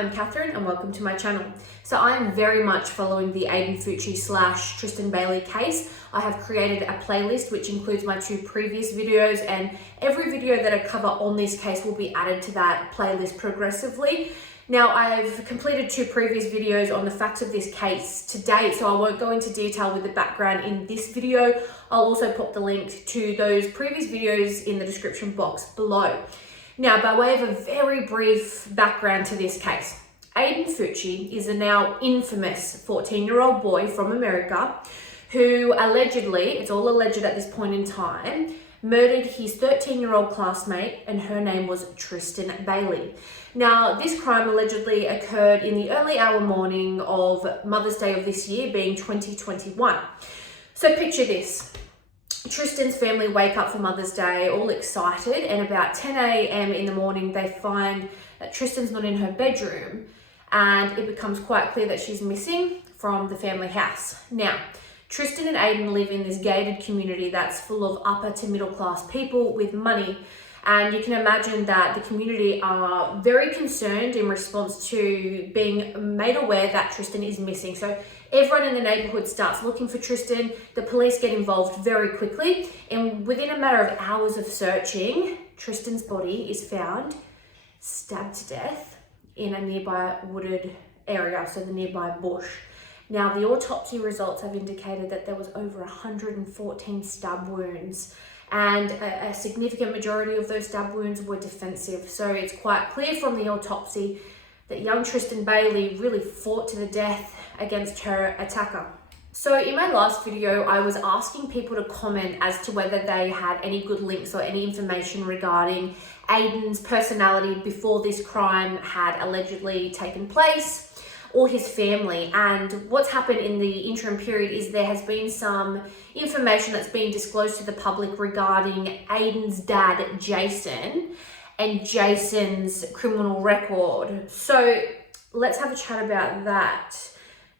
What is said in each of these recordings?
I'm Catherine and welcome to my channel. So I'm very much following the Aiden Fucci / Tristan Bailey case. I have created a playlist which includes my 2 previous videos, and every video that I cover on this case will be added to that playlist progressively. Now, I've completed 2 previous videos on the facts of this case to date, so I won't go into detail with the background in this video. I'll also pop the link to those previous videos in the description box below. Now, by way of a very brief background to this case, Aiden Fucci is a now infamous 14-year-old boy from America who allegedly, it's all alleged at this point in time, murdered his 13-year-old classmate, and her name was Tristan Bailey. Now, this crime allegedly occurred in the early hour morning of Mother's Day of this year, being 2021. So picture this. Tristan's family wake up for Mother's Day all excited, and about 10 a.m. in the morning they find that Tristan's not in her bedroom, and it becomes quite clear that she's missing from the family house. Now, Tristan and Aiden live in this gated community that's full of upper to middle class people with money, and you can imagine that the community are very concerned in response to being made aware that Tristan is missing. So everyone in the neighborhood starts looking for Tristan. The police get involved very quickly, and within a matter of hours of searching, Tristan's body is found stabbed to death in a nearby wooded area, so the nearby bush. Now, the autopsy results have indicated that there was over 114 stab wounds, and a significant majority of those stab wounds were defensive. So it's quite clear from the autopsy that young Tristan Bailey really fought to the death against her attacker. So in my last video, I was asking people to comment as to whether they had any good links or any information regarding Aiden's personality before this crime had allegedly taken place, or his family. And what's happened in the interim period is there has been some information that's been disclosed to the public regarding Aiden's dad, Jason, and Jason's criminal record. So let's have a chat about that.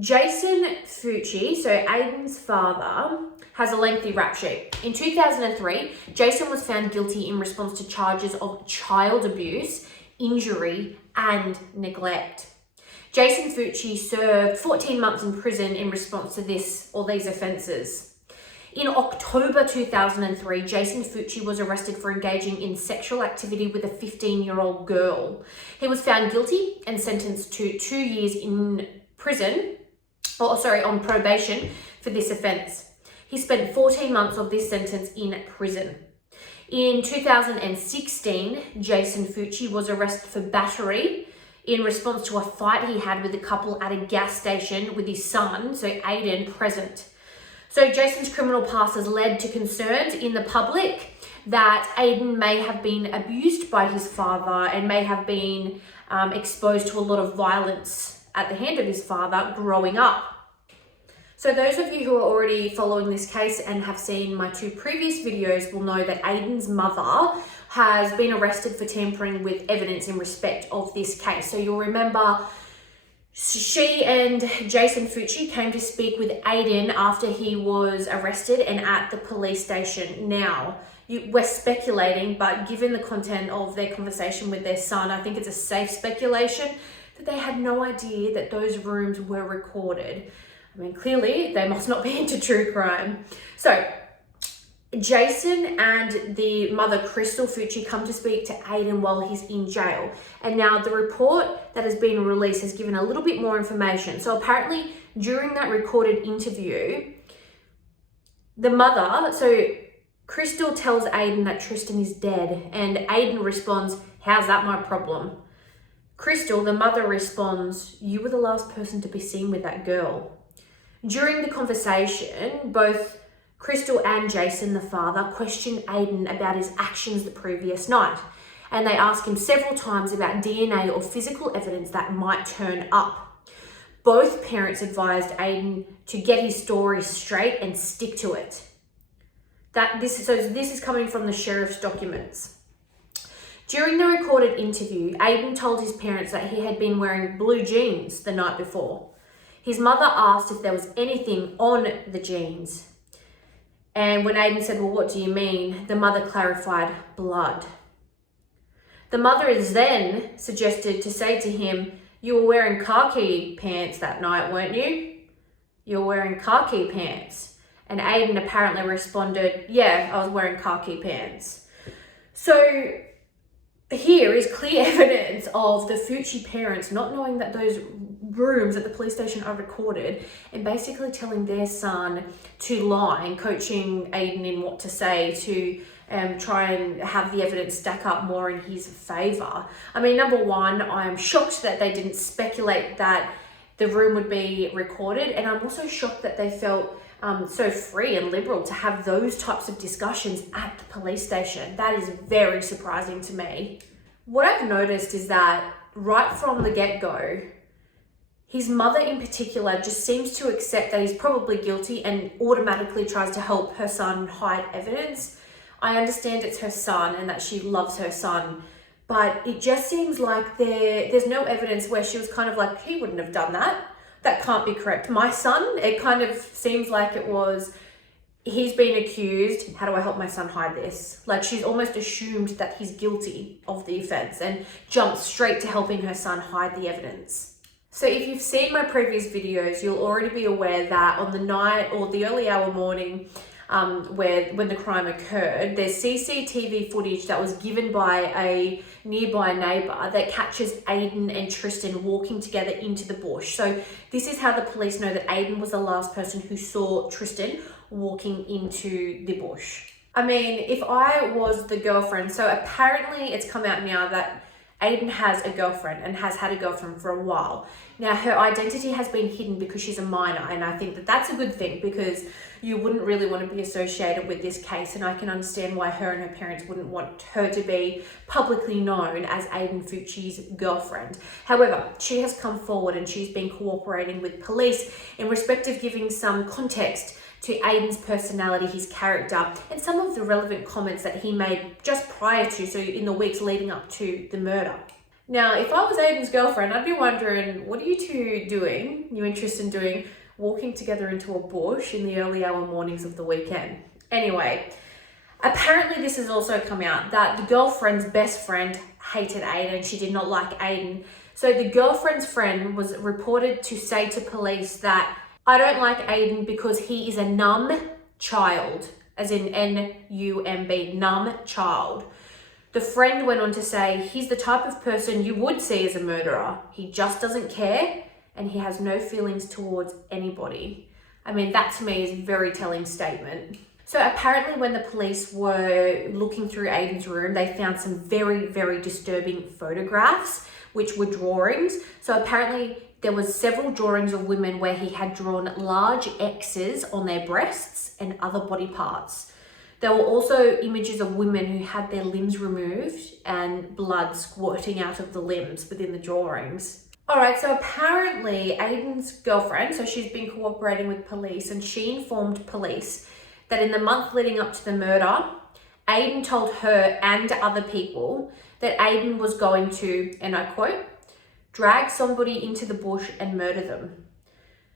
Jason Fucci, so Aiden's father, has a lengthy rap sheet. In 2003, Jason was found guilty in response to charges of child abuse, injury, and neglect. Jason Fucci served 14 months in prison in response to these offences. In October 2003, Jason Fucci was arrested for engaging in sexual activity with a 15-year-old girl. He was found guilty and sentenced to 2 years in prison, on probation for this offence. He spent 14 months of this sentence in prison. In 2016, Jason Fucci was arrested for battery in response to a fight he had with a couple at a gas station with his son, so Aiden, present. So Jason's criminal past has led to concerns in the public that Aiden may have been abused by his father and may have been exposed to a lot of violence at the hand of his father growing up. So those of you who are already following this case and have seen my 2 previous videos will know that Aiden's mother has been arrested for tampering with evidence in respect of this case. So you'll remember she and Jason Fucci came to speak with Aiden after he was arrested and at the police station. Now, we're speculating, but given the content of their conversation with their son, I think it's a safe speculation that they had no idea that those rooms were recorded. I mean, clearly they must not be into true crime. So Jason and the mother, Crystal Fucci, come to speak to Aiden while he's in jail. And now the report that has been released has given a little bit more information. So apparently during that recorded interview, the mother, so Crystal tells Aiden that Tristan is dead, and Aiden responds, "How's that my problem?" Crystal, the mother, responds, "You were the last person to be seen with that girl." During the conversation, both Crystal and Jason, the father, questioned Aiden about his actions the previous night, and they asked him several times about DNA or physical evidence that might turn up. Both parents advised Aiden to get his story straight and stick to it. This is coming from the sheriff's documents. During the recorded interview, Aiden told his parents that he had been wearing blue jeans the night before. His mother asked if there was anything on the jeans. And when Aiden said, "Well, what do you mean?" the mother clarified, "Blood." The mother is then suggested to say to him, You were wearing khaki pants that night, weren't you? You were wearing khaki pants. And Aiden apparently responded, yeah, I was wearing khaki pants. So here is clear evidence of the Fucci parents not knowing that those rooms at the police station are recorded and basically telling their son to lie and coaching Aiden in what to say to try and have the evidence stack up more in his favour. I mean, number one, I'm shocked that they didn't speculate that the room would be recorded, and I'm also shocked that they felt so free and liberal to have those types of discussions at the police station. That is very surprising to me. What I've noticed is that right from the get-go, his mother in particular just seems to accept that he's probably guilty and automatically tries to help her son hide evidence. I understand it's her son and that she loves her son, but it just seems like there's no evidence where she was kind of like, he wouldn't have done that. That can't be correct. My son, it kind of seems like it was, he's been accused. How do I help my son hide this? Like, she's almost assumed that he's guilty of the offense and jumps straight to helping her son hide the evidence. So if you've seen my previous videos, you'll already be aware that on the night or the early hour morning when the crime occurred, there's CCTV footage that was given by a nearby neighbour that catches Aiden and Tristan walking together into the bush. So this is how the police know that Aiden was the last person who saw Tristan walking into the bush. I mean, if I was the girlfriend, so apparently it's come out now that Aiden has a girlfriend and has had a girlfriend for a while. Now, her identity has been hidden because she's a minor, and I think that that's a good thing because you wouldn't really want to be associated with this case, and I can understand why her and her parents wouldn't want her to be publicly known as Aiden Fucci's girlfriend. However, she has come forward and she's been cooperating with police in respect of giving some context to Aiden's personality, his character, and some of the relevant comments that he made just prior to, so in the weeks leading up to the murder. Now, if I was Aiden's girlfriend, I'd be wondering, what are you two doing? You interested in doing walking together into a bush in the early hour mornings of the weekend? Anyway, apparently this has also come out that the girlfriend's best friend hated Aiden. She did not like Aiden. So the girlfriend's friend was reported to say to police that, I don't like Aiden because he is a numb child, as in N-U-M-B, numb child. The friend went on to say, he's the type of person you would see as a murderer. He just doesn't care and he has no feelings towards anybody. I mean, that to me is a very telling statement. So apparently when the police were looking through Aiden's room, they found some very, very disturbing photographs, which were drawings. So apparently there was several drawings of women where he had drawn large X's on their breasts and other body parts. There were also images of women who had their limbs removed and blood squirting out of the limbs within the drawings. All right, so apparently Aiden's girlfriend, so she's been cooperating with police, and she informed police that in the month leading up to the murder, Aiden told her and other people that Aiden was going to, and I quote, drag somebody into the bush and murder them.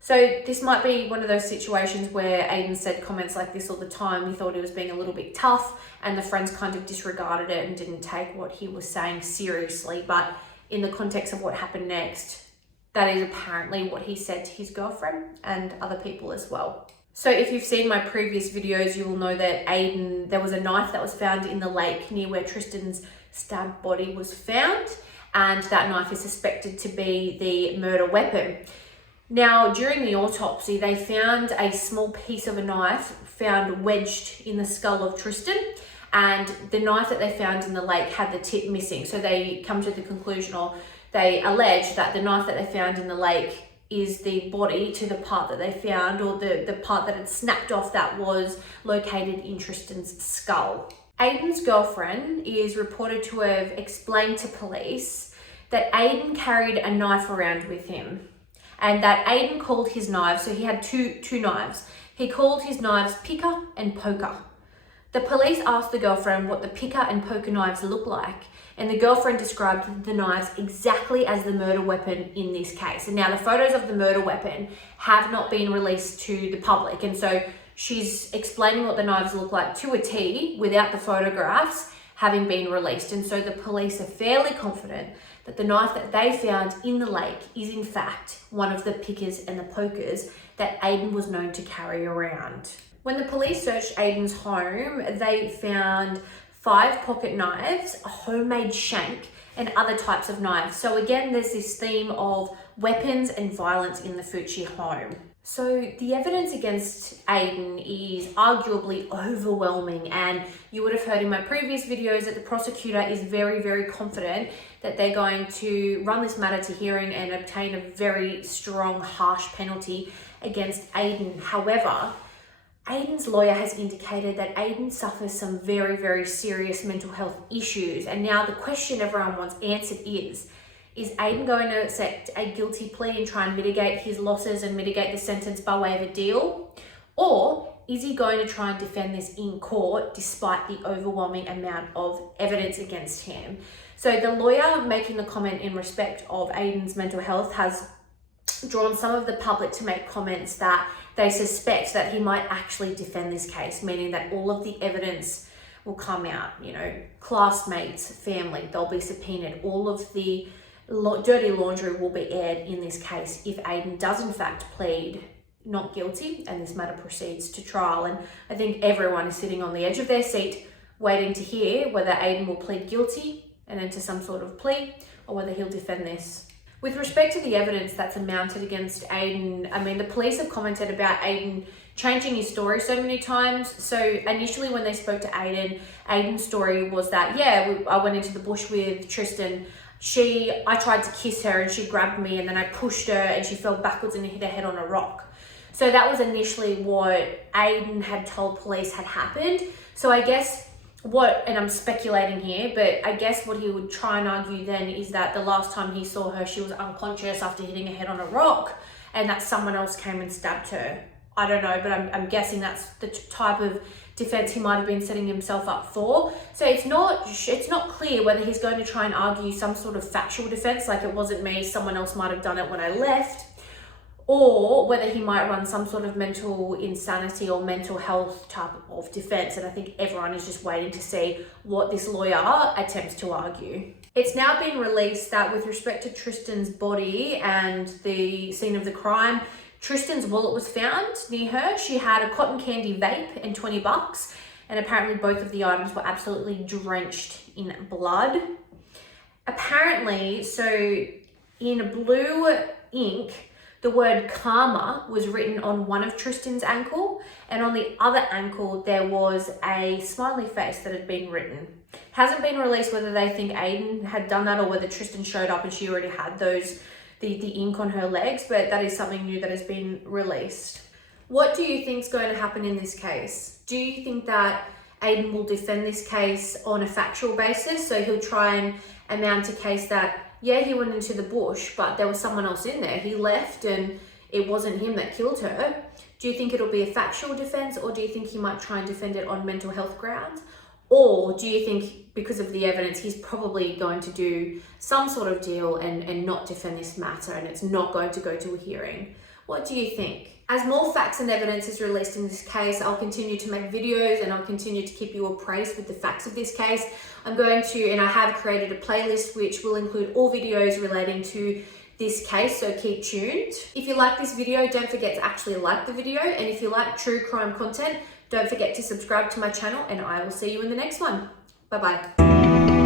So this might be one of those situations where Aiden said comments like this all the time. He thought he was being a little bit tough and the friends kind of disregarded it and didn't take what he was saying seriously. But in the context of what happened next, that is apparently what he said to his girlfriend and other people as well. So if you've seen my previous videos, you will know that Aiden, there was a knife that was found in the lake near where Tristan's stabbed body was found, and that knife is suspected to be the murder weapon. Now, during the autopsy, they found a small piece of a knife found wedged in the skull of Tristan, and the knife that they found in the lake had the tip missing. So they come to the conclusion, or they allege that the knife that they found in the lake is the body to the part that they found, or the part that had snapped off that was located in Tristan's skull. Aiden's girlfriend is reported to have explained to police that Aiden carried a knife around with him, and that Aiden called his knives, so he had two knives. He called his knives picker and poker. The police asked the girlfriend what the picker and poker knives look like, and the girlfriend described the knives exactly as the murder weapon in this case. And now the photos of the murder weapon have not been released to the public, and so she's explaining what the knives look like to a T without the photographs having been released. And so the police are fairly confident that the knife that they found in the lake is in fact one of the pickers and the pokers that Aiden was known to carry around. When the police searched Aiden's home, they found 5 pocket knives, a homemade shank, and other types of knives. So again, there's this theme of weapons and violence in the Fucci home. So the evidence against Aiden is arguably overwhelming, and you would have heard in my previous videos that the prosecutor is very, very confident that they're going to run this matter to hearing and obtain a very strong, harsh penalty against Aiden. However, Aiden's lawyer has indicated that Aiden suffers some very, very serious mental health issues. And now the question everyone wants answered is Aiden going to accept a guilty plea and try and mitigate his losses and mitigate the sentence by way of a deal? Or is he going to try and defend this in court despite the overwhelming amount of evidence against him? So the lawyer making the comment in respect of Aiden's mental health has drawn some of the public to make comments that they suspect that he might actually defend this case, meaning that all of the evidence will come out, classmates, family, they'll be subpoenaed, all of the dirty laundry will be aired in this case if Aiden does in fact plead not guilty and this matter proceeds to trial. And I think everyone is sitting on the edge of their seat waiting to hear whether Aiden will plead guilty and enter some sort of plea or whether he'll defend this. With respect to the evidence that's amounted against Aiden, the police have commented about Aiden changing his story so many times. So initially when they spoke to Aiden, Aiden's story was that, I went into the bush with Tristan. I tried to kiss her and she grabbed me and then I pushed her and she fell backwards and hit her head on a rock. So that was initially what Aiden had told police had happened. So I guess and I'm speculating here, but I guess what he would try and argue then is that the last time he saw her, she was unconscious after hitting her head on a rock and that someone else came and stabbed her. I don't know, but I'm guessing that's the type of defense he might have been setting himself up for. So it's not clear whether he's going to try and argue some sort of factual defense, like it wasn't me, someone else might have done it when I left, or whether he might run some sort of mental insanity or mental health type of defense. And I think everyone is just waiting to see what this lawyer attempts to argue. It's now been released that with respect to Tristan's body and the scene of the crime, Tristan's wallet was found near her. She had a cotton candy vape and $20, and apparently both of the items were absolutely drenched in blood. Apparently, so in blue ink, the word karma was written on one of Tristan's ankle, and on the other ankle there was a smiley face that had been written. Hasn't been released whether they think Aiden had done that or whether Tristan showed up and she already had the ink on her legs, but that is something new that has been released. What do you think is going to happen in this case? Do you think that Aiden will defend this case on a factual basis? So he'll try and amount a case that, he went into the bush, but there was someone else in there. He left and it wasn't him that killed her. Do you think it'll be a factual defense, or do you think he might try and defend it on mental health grounds? Or do you think because of the evidence, he's probably going to do some sort of deal and not defend this matter and it's not going to go to a hearing? What do you think? As more facts and evidence is released in this case, I'll continue to make videos and I'll continue to keep you appraised with the facts of this case. I'm going to, and I have created a playlist which will include all videos relating to this case, so keep tuned. If you like this video, don't forget to actually like the video, and if you like true crime content, don't forget to subscribe to my channel, and I will see you in the next one. Bye-bye.